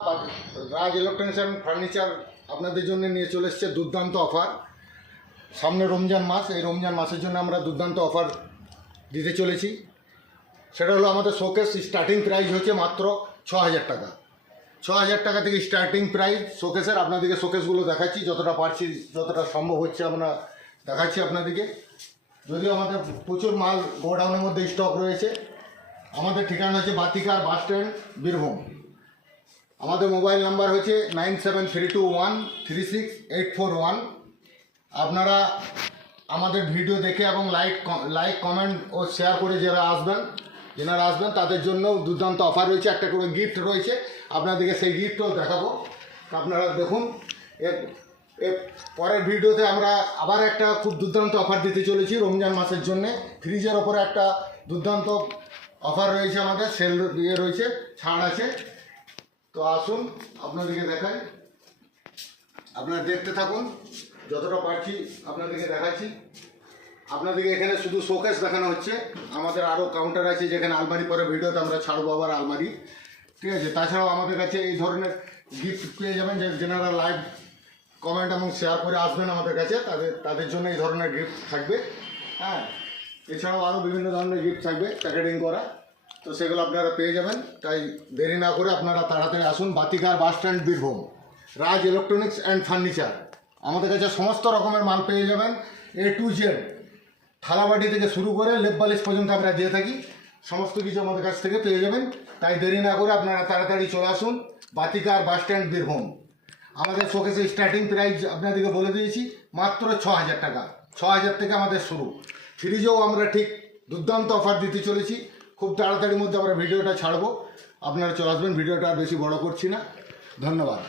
Raj electronics and furniture আপনাদের জন্য নিয়ে চলে এসেছে দুর্দান্ত অফার। সামনে রমজান মাস, এই রমজান মাসের জন্য আমরা দুর্দান্ত অফার দিতে চলেছি। সেটা হলো আমাদের শোকেস স্টার্টিং প্রাইস হচ্ছে মাত্র 6,000 টাকা। 6,000 টাকা থেকে স্টার্টিং প্রাইস শোকেসের। আপনাদেরকে শোকেসগুলো দেখাচ্ছি, যতটা পারছি যতটা সম্ভব হচ্ছে আমরা দেখাচ্ছি আপনাদেরকে। যদিও আমাদের প্রচুর মাল গোডাউনের মধ্যে স্টক রয়েছে। আমাদের ঠিকানা হচ্ছে বাতিকার বাস স্ট্যান্ড, বীরভূম। আমাদের মোবাইল নাম্বার হচ্ছে 9732136841। আপনারা আমাদের ভিডিও দেখে এবং লাইক কমেন্ট ও শেয়ার করে যেনারা আসবেন তাদের জন্য দুর্দান্ত অফার রয়েছে। একটা করে গিফট রয়েছে, আপনাদেরকে সেই গিফটও দেখাবো। আপনারা দেখুন, এর পরের ভিডিওতে আমরা আবার একটা খুব দুর্দান্ত অফার দিতে চলেছি রমজান মাসের জন্যে। ফ্রিজের ওপরে একটা দুর্দান্ত অফার রয়েছে, আমাদের সেল রয়েছে, ছাড় আছে। তো আসুন আপনাদেরকে দেখাই, আপনারা দেখতে থাকুন, যতটা পারছি আপনাদেরকে দেখাচ্ছি। আপনাদেরকে এখানে শুধু শোকেস দেখানো হচ্ছে, আমাদের আরও কাউন্টার আছে যেখানে আলমারি, পরে ভিডিওতে আমরা ছাড়বো আবার আলমারি, ঠিক আছে। তাছাড়াও আমাদের কাছে এই ধরনের গিফট পেয়ে যাবেন, যেনারা লাইভ কমেন্ট এবং শেয়ার করে আসবেন আমাদের কাছে, তাদের জন্য এই ধরনের গিফট থাকবে। হ্যাঁ, এছাড়াও আরও বিভিন্ন ধরনের গিফট থাকবে প্যাকেটিং করা, তো সেগুলো আপনারা পেয়ে যাবেন। তাই দেরি না করে আপনারা তাড়াতাড়ি আসুন বাতিকার bus stand, Birbhum. Raj electronics and furniture, আমাদের কাছে সমস্ত রকমের মাল পেয়ে যাবেন, A to Z, থালাবাটি থেকে শুরু করে লেপ বালিশ পর্যন্ত আমরা দিয়ে থাকি। সমস্ত কিছু আমাদের কাছ থেকে পেয়ে যাবেন। তাই দেরি না করে আপনারা তাড়াতাড়ি চলে আসুন বাতিকার বাস স্ট্যান্ড, বীরভূম। আমাদের শোকেসের স্টার্টিং প্রাইস আপনাদেরকে বলে দিয়েছি, মাত্র 6,000 টাকা। 6,000 থেকে আমাদের শুরু। ফ্রিজেও আমরা ঠিক দুর্দান্ত অফার দিতে চলেছি। খুব তাড়াতাড়ির মধ্যে আমরা ভিডিওটা ছাড়বো, আপনারা চলে আসবেন। ভিডিওটা আর বেশি বড় করছি না, ধন্যবাদ।